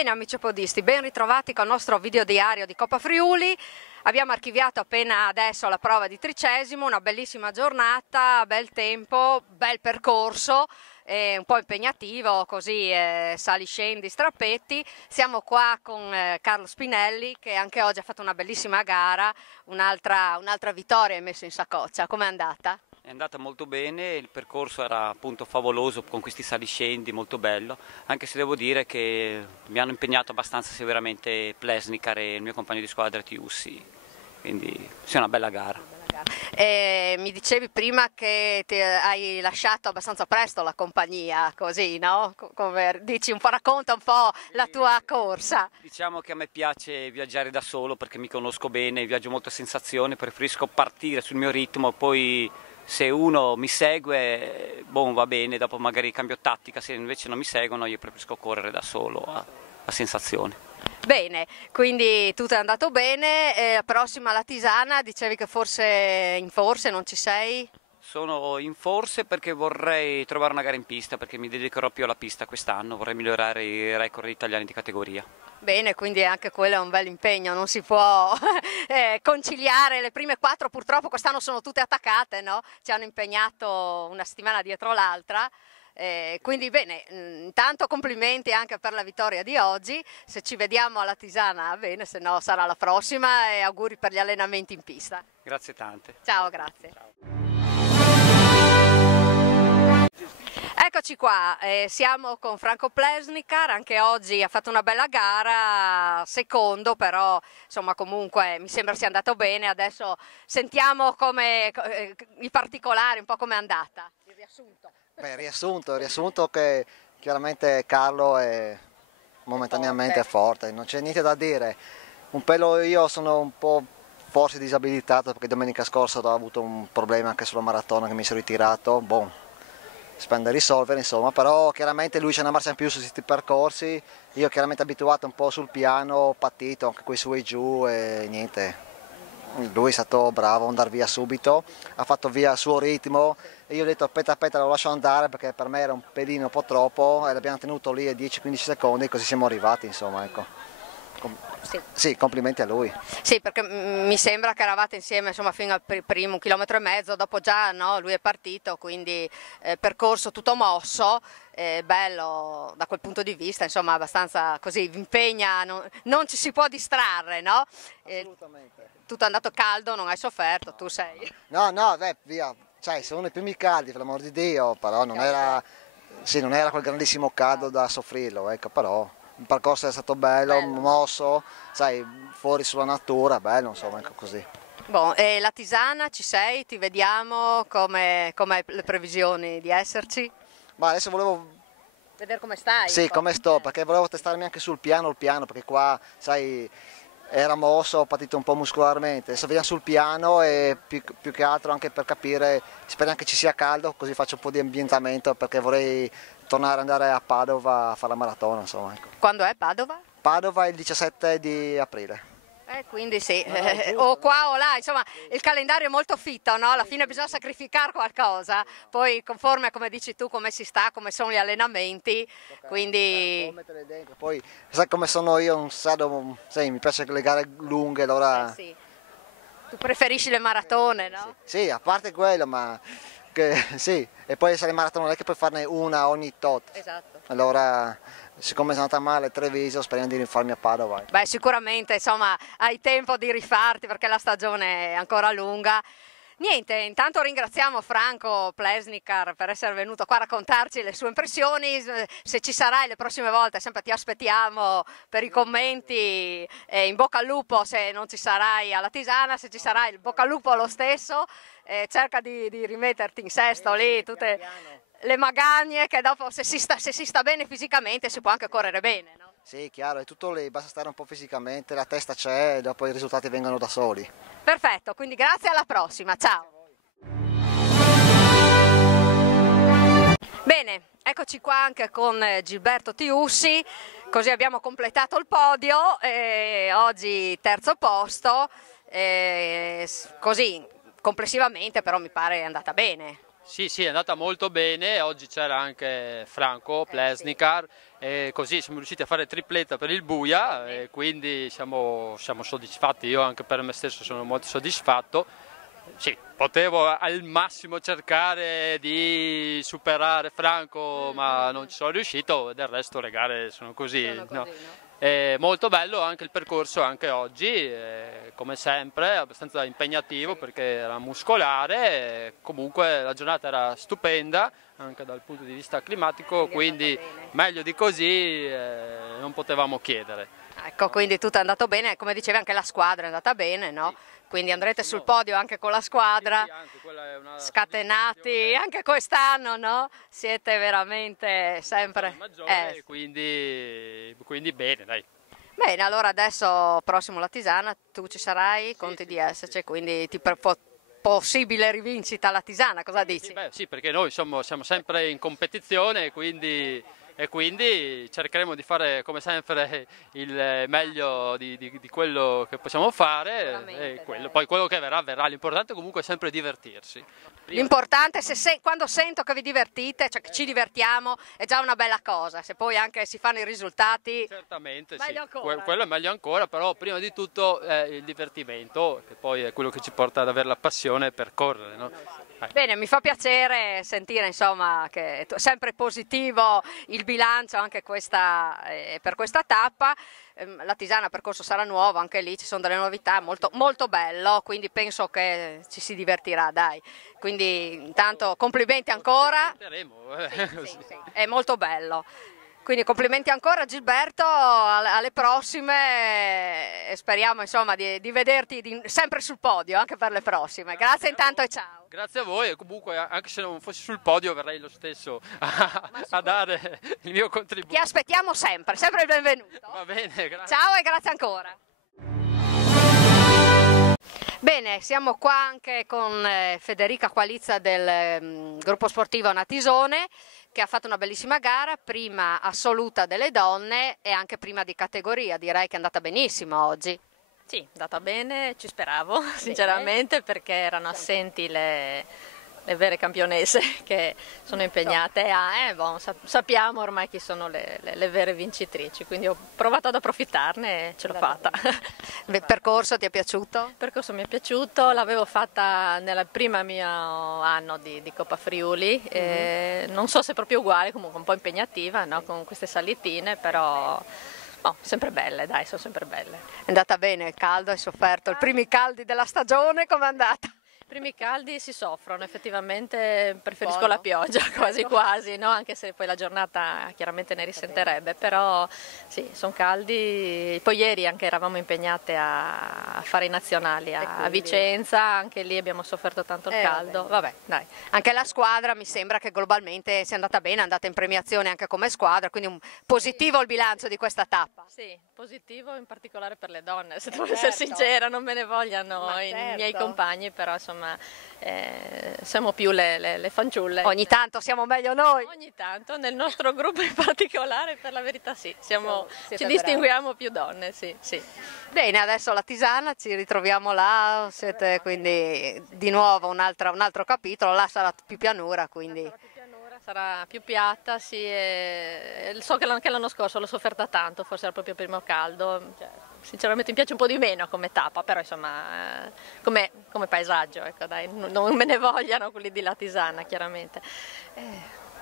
Bene amici podisti, ben ritrovati col nostro video diario di Coppa Friuli. Abbiamo archiviato appena adesso la prova di 30°, una bellissima giornata, bel tempo, bel percorso, un po' impegnativo, così sali, scendi, strappetti. Siamo qua con Carlo Spinelli che anche oggi ha fatto una bellissima gara, un'altra vittoria è messo in saccoccia. Com'è andata? È andata molto bene, il percorso era appunto favoloso con questi saliscendi, molto bello, anche se devo dire che mi hanno impegnato abbastanza severamente Plesnicar e il mio compagno di squadra Tiussi, quindi sì, è una bella gara. Mi dicevi prima che hai lasciato abbastanza presto la compagnia, così, no? Dici un po', racconta un po' la tua corsa. Diciamo che a me piace viaggiare da solo perché mi conosco bene, viaggio molto a sensazione, preferisco partire sul mio ritmo, poi se uno mi segue, boh, va bene, dopo magari cambio tattica, se invece non mi seguono io preferisco correre da solo a sensazione. Bene, quindi tutto è andato bene, la prossima la Tisana, dicevi che forse non ci sei? Sono in forse perché vorrei trovare una gara in pista, perché mi dedicherò più alla pista quest'anno, vorrei migliorare i record italiani di categoria. Bene, quindi anche quello è un bel impegno, non si può conciliare, le prime 4 purtroppo quest'anno sono tutte attaccate, no? Ci hanno impegnato una settimana dietro l'altra. Quindi bene, intanto complimenti anche per la vittoria di oggi, se ci vediamo alla Tisana bene, se no sarà la prossima e auguri per gli allenamenti in pista. Grazie tante. Ciao, grazie. Ciao. Eccoci qua, siamo con Franco Plesnicar, anche oggi ha fatto una bella gara, secondo però insomma comunque mi sembra sia andato bene, adesso sentiamo i particolari, un po' come è andata, il riassunto. Beh, riassunto che chiaramente Carlo è momentaneamente forte, non c'è niente da dire. Un pelo io sono un po' forse disabilitato perché domenica scorsa ho avuto un problema anche sulla maratona che mi sono ritirato, spende a risolvere insomma, però chiaramente lui c'è una marcia in più su questi percorsi, io chiaramente abituato un po' sul piano, ho patito anche qui su e giù e niente. Lui è stato bravo a andare via subito, ha fatto via il suo ritmo e io ho detto aspetta lo lascio andare perché per me era un pelino un po' troppo e l'abbiamo tenuto lì a 10-15 secondi così siamo arrivati insomma, ecco. Sì, complimenti a lui. Sì, perché mi sembra che eravate insieme insomma, fino al primo 1,5 chilometri, dopo già no, lui è partito, quindi percorso tutto mosso, bello da quel punto di vista, insomma abbastanza così, vi impegna, non ci si può distrarre, no? Assolutamente. Tutto è andato caldo, non hai sofferto, tu sei. No, beh, via, cioè, sono i primi caldi, per l'amor di Dio, però non era quel grandissimo caldo da soffrirlo, ecco, però il percorso è stato bello. Mosso, sai, fuori sulla natura, bello, insomma, ecco così. Boh, e la Tisana ci sei? Ti vediamo? Come le previsioni di esserci? Ma adesso volevo Vedere come stai? sì, come sto, perché volevo testarmi anche sul piano, perché qua, sai, era mosso, ho patito un po' muscolarmente. Adesso vediamo sul piano e più che altro anche per capire, speriamo che ci sia caldo, così faccio un po' di ambientamento perché vorrei tornare ad andare a Padova a fare la maratona, insomma. Ecco. Quando è Padova? Padova il 17 di aprile. Quindi sì, o qua o là, insomma il calendario è molto fitto, no? Alla fine bisogna sacrificare qualcosa, poi conforme a come dici tu, come si sta, come sono gli allenamenti, quindi... Poi sai come sono io, un sado, sai, mi piace le gare lunghe, allora... Sì. Tu preferisci le maratone, no? Sì, a parte quello, ma... sì, e poi se le maratone non è che puoi farne una ogni tot. Esatto. Allora, siccome sono andata male a Treviso, speriamo di rifarmi a Padova. Beh, sicuramente, insomma, hai tempo di rifarti perché la stagione è ancora lunga. Niente, intanto ringraziamo Franco Plesnicar per essere venuto qua a raccontarci le sue impressioni, se ci sarai le prossime volte sempre ti aspettiamo per i commenti, in bocca al lupo se non ci sarai alla Tisana, se ci sarai il bocca al lupo lo stesso, cerca di rimetterti in sesto lì, tutte le magagne che dopo se si sta bene fisicamente si può anche correre bene, no? Sì, chiaro, è tutto lì, basta stare un po' fisicamente, la testa c'è e dopo i risultati vengono da soli. Perfetto, quindi grazie, alla prossima, ciao! Bene, eccoci qua anche con Gilberto Tiussi, così abbiamo completato il podio, oggi terzo posto, così complessivamente però mi pare è andata bene. Sì, è andata molto bene, oggi c'era anche Franco Plesnicar e così siamo riusciti a fare tripletta per il Buia e quindi siamo soddisfatti, io anche per me stesso sono molto soddisfatto. Sì, potevo al massimo cercare di superare Franco, ma non ci sono riuscito, del resto le gare sono così. No? È molto bello anche il percorso anche oggi, come sempre, abbastanza impegnativo perché era muscolare, comunque la giornata era stupenda anche dal punto di vista climatico, quindi meglio di così non potevamo chiedere. Ecco, quindi tutto è andato bene, come dicevi anche la squadra è andata bene, no? Quindi andrete sul podio anche con la squadra, scatenati anche quest'anno, no? Siete veramente sempre... Quindi bene, dai. Bene, allora adesso prossimo la Tisana, tu ci sarai, conti di esserci, quindi possibile rivincita alla Tisana, cosa dici? Sì, perché noi siamo sempre in competizione e quindi cercheremo di fare come sempre il meglio di quello che possiamo fare e poi quello che verrà. L'importante comunque è sempre divertirsi. L'importante è quando sento che vi divertite, cioè che ci divertiamo, è già una bella cosa, se poi anche si fanno i risultati certamente meglio sì, ancora. Quello è meglio ancora, però prima di tutto il divertimento, che poi è quello che ci porta ad avere la passione per correre, no? Bene, mi fa piacere sentire insomma che è sempre positivo il bilancio anche per questa tappa. La Tisana il percorso sarà nuovo, anche lì ci sono delle novità, molto, molto bello, quindi penso che ci si divertirà, dai. Quindi intanto complimenti ancora. Sì, è molto bello. Quindi complimenti ancora Gilberto, alle prossime e speriamo insomma di vederti sempre sul podio anche per le prossime. Grazie intanto e ciao. Grazie a voi e comunque anche se non fossi sul podio verrei lo stesso a dare il mio contributo. Ti aspettiamo sempre il benvenuto. Va bene, grazie. Ciao e grazie ancora. Bene, siamo qua anche con Federica Qualizza del gruppo sportivo Natisone che ha fatto una bellissima gara, prima assoluta delle donne e anche prima di categoria, direi che è andata benissimo oggi. Sì, è andata bene, ci speravo sinceramente perché erano assenti le vere campionesse che sono impegnate sappiamo ormai chi sono le vere vincitrici, quindi ho provato ad approfittarne e ce l'ho fatta. Il percorso ti è piaciuto? Il percorso mi è piaciuto, l'avevo fatta nel primo mio anno di Coppa Friuli, non so se è proprio uguale, comunque un po' impegnativa, no? Con queste salitine, però... Oh, sempre belle, dai, sono sempre belle. È andata bene il caldo, hai sofferto i primi caldi della stagione, com'è andata? I primi caldi si soffrono, effettivamente preferisco la pioggia quasi quasi, no? Anche se poi la giornata chiaramente ne risenterebbe, però sì, sono caldi. Poi ieri anche eravamo impegnate a fare i nazionali a Vicenza, anche lì abbiamo sofferto tanto il caldo, vabbè dai. Anche la squadra mi sembra che globalmente sia andata bene, è andata in premiazione anche come squadra, quindi un positivo il bilancio di questa tappa. Sì, positivo in particolare per le donne, se devo essere sincera, non me ne vogliano i miei compagni, però insomma siamo più le fanciulle. Ogni tanto siamo meglio noi. Ogni tanto, nel nostro gruppo in particolare, per la verità sì, ci distinguiamo più donne, sì. Bene, adesso la Tisana, ci ritroviamo là, siete quindi di nuovo un altro capitolo, là sarà più pianura, quindi... Sarà più piatta, sì, so che anche l'anno scorso l'ho sofferta tanto, forse era proprio il primo caldo, sinceramente mi piace un po' di meno come tappa, però insomma come paesaggio, ecco dai, non me ne vogliano quelli di La Tisana chiaramente.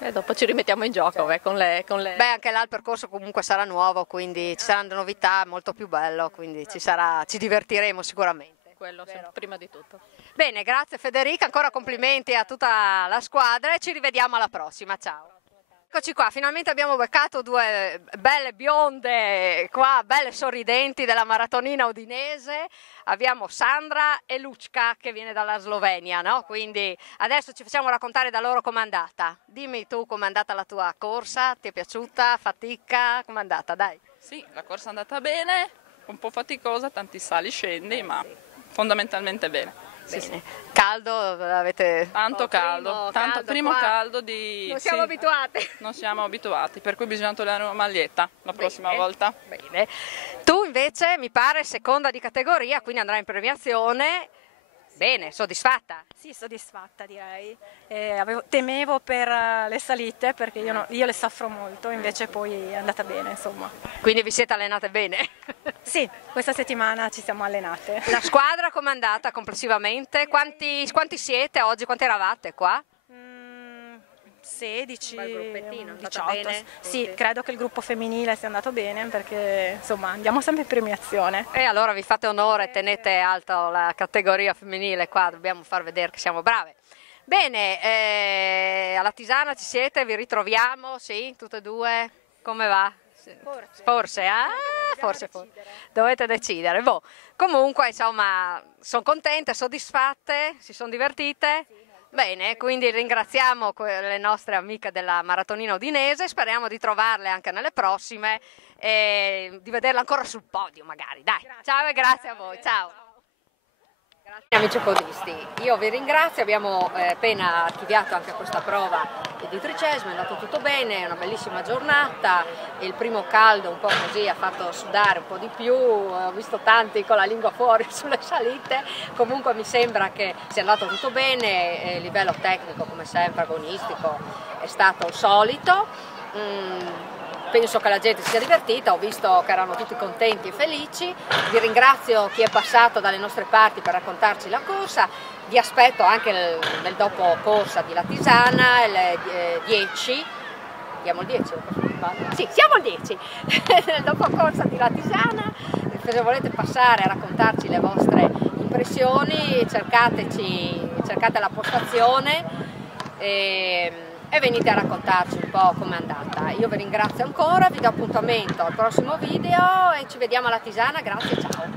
E dopo ci rimettiamo in gioco con le... Beh, anche là il percorso comunque sarà nuovo, quindi ci saranno novità, molto più bello, quindi ci divertiremo sicuramente. Quello prima di tutto. Bene, grazie Federica, ancora complimenti a tutta la squadra e ci rivediamo alla prossima, ciao. Eccoci qua, finalmente abbiamo beccato due belle bionde qua, belle sorridenti della maratonina udinese. Abbiamo Sandra e Lučka che viene dalla Slovenia, no? Quindi adesso ci facciamo raccontare da loro com'è andata. Dimmi tu com'è andata la tua corsa, ti è piaciuta, fatica, com'è andata, dai. Sì, la corsa è andata bene, un po' faticosa, tanti sali scendi, ma fondamentalmente bene. Sì. Caldo avete? Tanto caldo, primo caldo di... Non siamo abituati. Non siamo abituati, per cui bisogna togliere una maglietta la prossima volta. Bene. Tu invece mi pare seconda di categoria, quindi andrai in premiazione. Bene, soddisfatta? Sì, soddisfatta direi. Temevo per le salite perché io le soffro molto, invece poi è andata bene, insomma. Quindi vi siete allenate bene? Sì, questa settimana ci siamo allenate. La squadra com'è andata complessivamente? Quanti siete oggi? Quanti eravate qua? 16, Un bel gruppettino, è andata 18. bene? Sì, credo che il gruppo femminile sia andato bene perché insomma andiamo sempre in premiazione. E allora vi fate onore, tenete alto la categoria femminile qua, dobbiamo far vedere che siamo brave. Bene, alla Tisana ci siete, vi ritroviamo, sì, tutte e due, come va? Forse, forse. Dovete decidere. Boh. Comunque, insomma, sono contente, soddisfatte, si sono divertite. Bene, quindi ringraziamo le nostre amiche della Maratonina Udinese, speriamo di trovarle anche nelle prossime e di vederle ancora sul podio magari. Dai, ciao e grazie a voi, ciao. Grazie amici podisti, io vi ringrazio, abbiamo appena archiviato anche questa prova di tricesimo, è andato tutto bene, è una bellissima giornata, il primo caldo un po' così ha fatto sudare un po' di più, ho visto tanti con la lingua fuori sulle salite, comunque mi sembra che sia andato tutto bene, il livello tecnico come sempre agonistico è stato il solito. Penso che la gente si sia divertita, ho visto che erano tutti contenti e felici, vi ringrazio chi è passato dalle nostre parti per raccontarci la corsa, vi aspetto anche nel dopo corsa di Latisana, il 10, siamo il 10? Sì, siamo il 10, nel dopo corsa di Latisana, se volete passare a raccontarci le vostre impressioni, cercate la postazione e venite a raccontarci un po' com'è andata. Io vi ringrazio ancora, vi do appuntamento al prossimo video e ci vediamo alla Tisana, grazie, ciao!